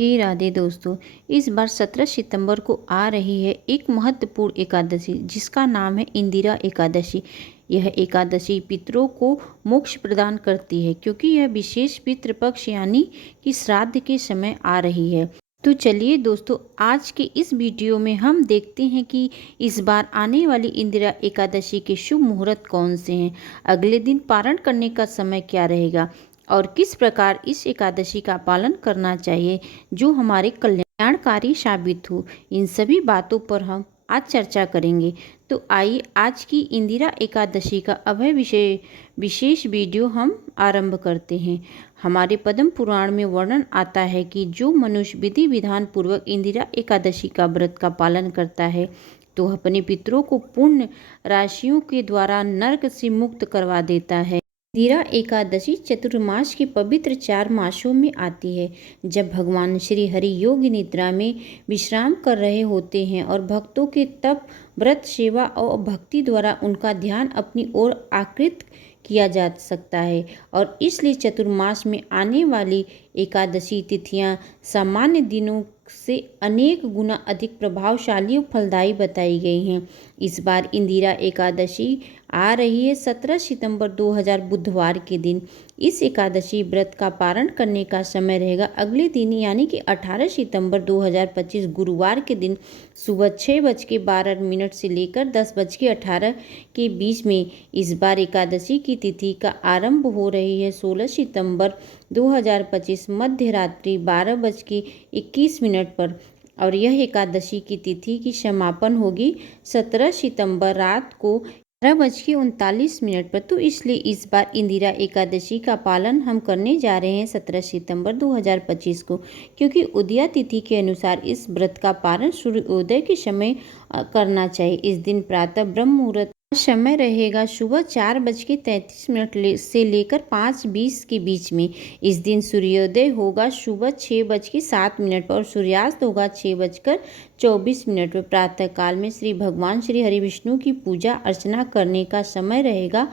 हे राधे दोस्तों। इस बार 17 सितंबर को आ रही है एक महत्वपूर्ण एकादशी जिसका नाम है इंदिरा एकादशी। यह एकादशी पितरों को मोक्ष प्रदान करती है क्योंकि यह विशेष पितृपक्ष यानी कि श्राद्ध के समय आ रही है। तो चलिए दोस्तों, आज के इस वीडियो में हम देखते हैं कि इस बार आने वाली इंदिरा एकादशी के शुभ मुहूर्त कौन से हैं, अगले दिन पारण करने का समय क्या रहेगा और किस प्रकार इस एकादशी का पालन करना चाहिए जो हमारे कल्याणकारी साबित हो। इन सभी बातों पर हम आज चर्चा करेंगे। तो आइए आज की इंदिरा एकादशी का अभय विशेष वीडियो हम आरंभ करते हैं। हमारे पद्म पुराण में वर्णन आता है कि जो मनुष्य विधि विधान पूर्वक इंदिरा एकादशी का व्रत का पालन करता है तो अपने पितरों को पुण्य राशियों के द्वारा नरक से मुक्त करवा देता है। इंदिरा एकादशी चतुर्मास के पवित्र 4 मासों में आती है, जब भगवान श्री हरि योग निद्रा में विश्राम कर रहे होते हैं और भक्तों के तप, व्रत, सेवा और भक्ति द्वारा उनका ध्यान अपनी ओर आकृत किया जा सकता है। और इसलिए चतुर्मास में आने वाली एकादशी तिथियां सामान्य दिनों से अनेक गुना अधिक प्रभावशाली और फलदायी बताई गई हैं। इस बार इंदिरा एकादशी आ रही है 17 सितंबर 2000 बुधवार के दिन। इस एकादशी व्रत का पारण करने का समय रहेगा अगले दिन यानी कि 18 सितंबर 2025 गुरुवार के दिन सुबह 6:12 से लेकर 10:18 के बीच में। इस बार एकादशी की तिथि का आरंभ हो रही है 16 सितंबर 2025 मध्य रात्रि 12:21 पर और यह एकादशी की तिथि की समापन होगी 17 सितंबर रात को 12:39 पर। तो इसलिए इस बार इंदिरा एकादशी का पालन हम करने जा रहे हैं 17 सितंबर 2025 को, क्योंकि उदया तिथि के अनुसार इस व्रत का पारण सूर्योदय के समय करना चाहिए। इस दिन प्रातः ब्रह्म मुहूर्त समय रहेगा सुबह 4:33 से लेकर 5:20 के बीच में। इस दिन सूर्योदय होगा सुबह 6:07 पर और सूर्यास्त होगा 6:24 पर। प्रातः काल में श्री भगवान श्री हरि विष्णु की पूजा अर्चना करने का समय रहेगा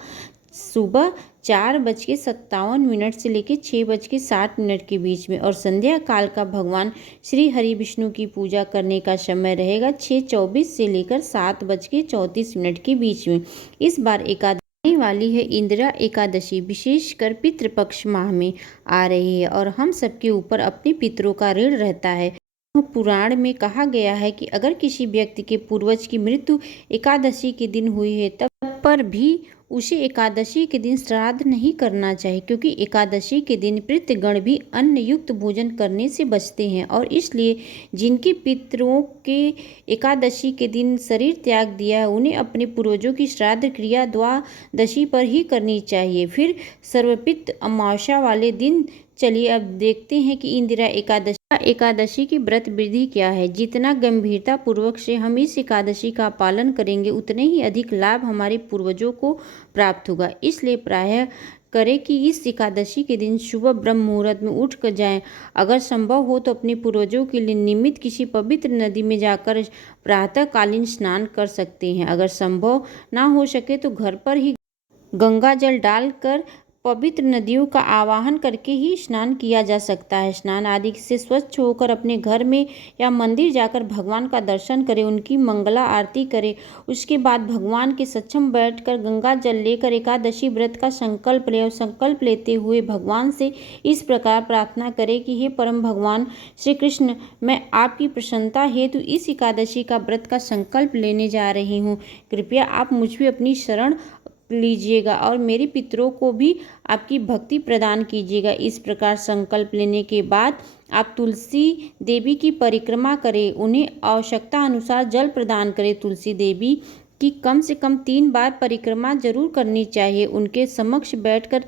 सुबह 4:57 से लेकर 6:60 के बीच में और संध्या काल का भगवान श्री हरि विष्णु की पूजा करने का समय रहेगा 6:24 से लेकर 7:34 के बीच में। इस बार एकादशी वाली है इंदिरा एकादशी विशेषकर पितृपक्ष माह में आ रही है और हम सबके ऊपर अपने पितरों का ऋण रहता है। पुराण में कहा गया है कि अगर किसी व्यक्ति के पूर्वज की मृत्यु एकादशी के दिन हुई है तब पर भी उसे एकादशी के दिन श्राद्ध नहीं करना चाहिए, क्योंकि एकादशी के दिन पितृगण भी अन्न युक्त भोजन करने से बचते हैं और इसलिए जिनके पितरों के एकादशी के दिन शरीर त्याग दिया है उन्हें अपने पूर्वजों की श्राद्ध क्रिया द्वादशी पर ही करनी चाहिए। फिर सर्वपित अमावस्या वाले दिन चलिए अब देखते हैं कि इंदिरा एकादशी की व्रत विधि क्या है। जितना गंभीरता पूर्वक से हम इस एकादशी का पालन करेंगे उतने ही अधिक लाभ हमारे पूर्वजों को प्राप्त होगा। इसलिए प्रायः करें कि इस एकादशी के दिन सुबह ब्रह्म मुहूर्त में उठ कर जाएं। अगर संभव हो तो अपने पूर्वजों के लिए निमित्त किसी पवित्र नदी में जाकर प्रातःकालीन स्नान कर सकते हैं। अगर संभव ना हो सके तो घर पर ही गंगा जल डालकर पवित्र नदियों का आवाहन करके ही स्नान किया जा सकता है। स्नान आदि से स्वच्छ होकर अपने घर में या मंदिर जाकर भगवान का दर्शन करें, उनकी मंगला आरती करें। उसके बाद भगवान के सक्षम बैठकर गंगा जल लेकर एकादशी व्रत का संकल्प लें और संकल्प लेते हुए भगवान से इस प्रकार प्रार्थना करें कि हे परम भगवान श्री कृष्ण, मैं आपकी प्रसन्नता हेतु इस एकादशी का व्रत का संकल्प लेने जा रही हूँ। कृपया आप मुझ पर अपनी शरण लीजिएगा और मेरे पितरों को भी आपकी भक्ति प्रदान कीजिएगा। इस प्रकार संकल्प लेने के बाद आप तुलसी देवी की परिक्रमा करें, उन्हें आवश्यकता अनुसार जल प्रदान करें। तुलसी देवी की कम से कम 3 बार परिक्रमा जरूर करनी चाहिए। उनके समक्ष बैठकर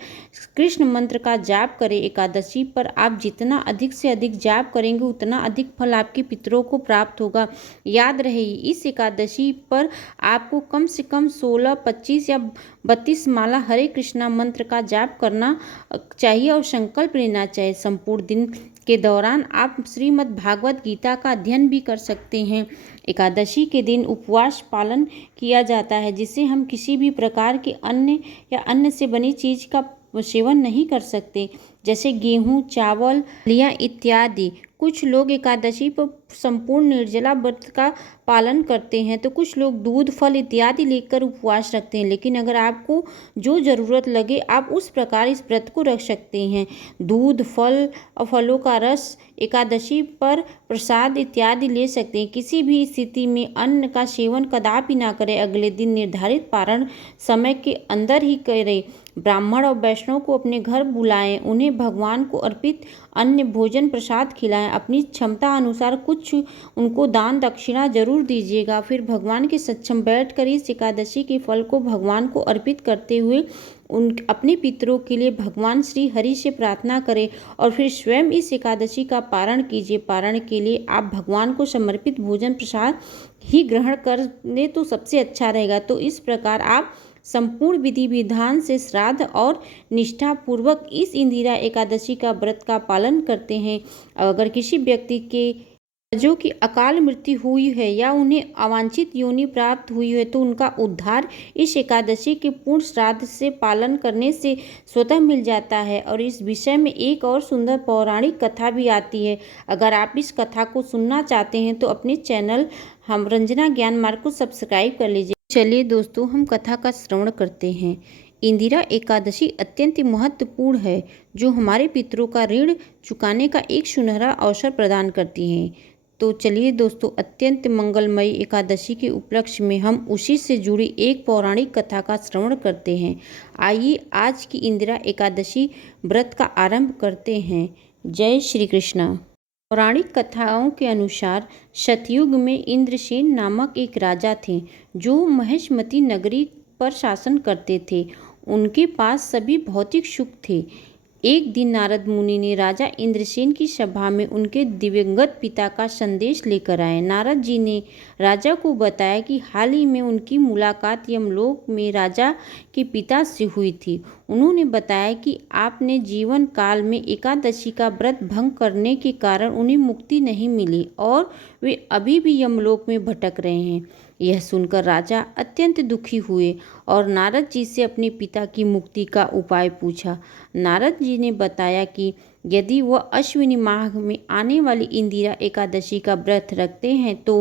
कृष्ण मंत्र का जाप करें। एकादशी पर आप जितना अधिक से अधिक जाप करेंगे उतना अधिक फल आपके पितरों को प्राप्त होगा। याद रहे इस एकादशी पर आपको कम से कम 16, 25 या 32 माला हरे कृष्णा मंत्र का जाप करना चाहिए और संकल्प लेना चाहिए। संपूर्ण दिन के दौरान आप श्रीमद् भागवत गीता का अध्ययन भी कर सकते हैं। एकादशी के दिन उपवास पालन किया जाता है, जिससे हम किसी भी प्रकार के अन्न या अन्न से बनी चीज का सेवन नहीं कर सकते, जैसे गेहूं, चावल, फलियां इत्यादि। कुछ लोग एकादशी पर संपूर्ण निर्जला व्रत का पालन करते हैं, तो कुछ लोग दूध, फल इत्यादि लेकर उपवास रखते हैं। लेकिन अगर आपको जो ज़रूरत लगे आप उस प्रकार इस व्रत को रख सकते हैं। दूध, फल और फलों का रस एकादशी पर प्रसाद इत्यादि ले सकते हैं। किसी भी स्थिति में अन्न का सेवन कदापि ना करें। अगले दिन निर्धारित पारण समय के अंदर ही करें। ब्राह्मण और वैष्णव को अपने घर बुलाएं, उन्हें भगवान को अर्पित अन्य भोजन प्रसाद खिलाएं। अपनी क्षमता अनुसार कुछ उनको दान दक्षिणा जरूर दीजिएगा। फिर भगवान के सक्षम बैठकर इस एकादशी के फल को भगवान को अर्पित करते हुए अपने पितरों के लिए भगवान श्री हरि से प्रार्थना करें और फिर स्वयं इस एकादशी का पारण कीजिए। पारण के लिए आप भगवान को समर्पित भोजन प्रसाद ही ग्रहण कर ले तो सबसे अच्छा रहेगा। तो इस प्रकार आप संपूर्ण विधि विधान से श्राद्ध और निष्ठापूर्वक इस इंदिरा एकादशी का व्रत का पालन करते हैं। अगर किसी व्यक्ति के जो कि अकाल मृत्यु हुई है या उन्हें अवांछित योनि प्राप्त हुई है तो उनका उद्धार इस एकादशी के पूर्ण श्राद्ध से पालन करने से स्वतः मिल जाता है। और इस विषय में एक और सुंदर पौराणिक कथा भी आती है। अगर आप इस कथा को सुनना चाहते हैं तो अपने चैनल हम रंजना ज्ञान मार्ग को सब्सक्राइब कर लीजिए। चलिए दोस्तों, हम कथा का श्रवण करते हैं। इंदिरा एकादशी अत्यंत महत्वपूर्ण है, जो हमारे पितरों का ऋण चुकाने का एक सुनहरा अवसर प्रदान करती है। तो चलिए दोस्तों, अत्यंत मंगलमयी एकादशी के उपलक्ष्य में हम उसी से जुड़ी एक पौराणिक कथा का श्रवण करते हैं। आइए आज की इंदिरा एकादशी व्रत का आरंभ करते हैं। जय श्री कृष्ण। पौराणिक कथाओं के अनुसार सतयुग में इंद्रसेन नामक एक राजा थे, जो महिष्मती नगरी पर शासन करते थे। उनके पास सभी भौतिक सुख थे। एक दिन नारद मुनि ने राजा इंद्रसेन की सभा में उनके दिवंगत पिता का संदेश लेकर आए। नारद जी ने राजा को बताया कि हाल ही में उनकी मुलाकात यमलोक में राजा के पिता से हुई थी। उन्होंने बताया कि आपने जीवन काल में एकादशी का व्रत भंग करने के कारण उन्हें मुक्ति नहीं मिली और वे अभी भी यमलोक में भटक रहे हैं। यह सुनकर राजा अत्यंत दुखी हुए और नारद जी से अपने पिता की मुक्ति का उपाय पूछा। नारद जी ने बताया कि यदि वह अश्विनी माह में आने वाली इंदिरा एकादशी का व्रत रखते हैं तो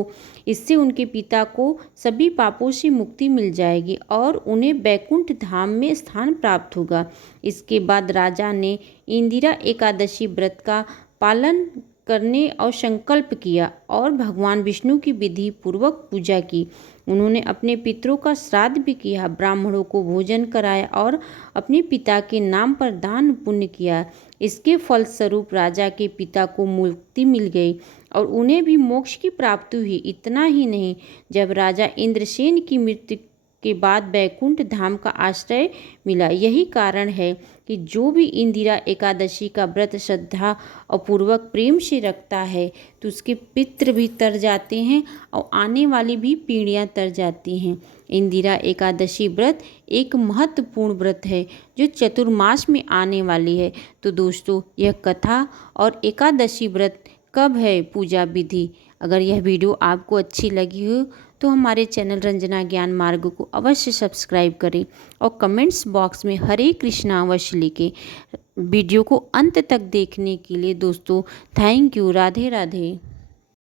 इससे उनके पिता को सभी पापों से मुक्ति मिल जाएगी और उन्हें वैकुंठ धाम में स्थान प्राप्त होगा। इसके बाद राजा ने इंदिरा एकादशी व्रत का पालन करने और संकल्प किया और भगवान विष्णु की विधि पूर्वक पूजा की। उन्होंने अपने पितरों का श्राद्ध भी किया, ब्राह्मणों को भोजन कराया और अपने पिता के नाम पर दान पुण्य किया। इसके फलस्वरूप राजा के पिता को मुक्ति मिल गई और उन्हें भी मोक्ष की प्राप्ति हुई। इतना ही नहीं, जब राजा इंद्रसेन की मृत्यु के बाद वैकुंठ धाम का आश्रय मिला। यही कारण है कि जो भी इंदिरा एकादशी का व्रत श्रद्धा और पूर्वक प्रेम से रखता है तो उसके पितृ भी तर जाते हैं और आने वाली भी पीढ़ियां तर जाती हैं। इंदिरा एकादशी व्रत एक महत्वपूर्ण व्रत है जो चतुर्मास में आने वाली है। तो दोस्तों, यह कथा और एकादशी व्रत कब है, पूजा विधि, अगर यह वीडियो आपको अच्छी लगी हो तो हमारे चैनल रंजना ज्ञान मार्ग को अवश्य सब्सक्राइब करें और कमेंट्स बॉक्स में हरे कृष्णा अवश्य लिखें। वीडियो को अंत तक देखने के लिए दोस्तों थैंक यू। राधे राधे।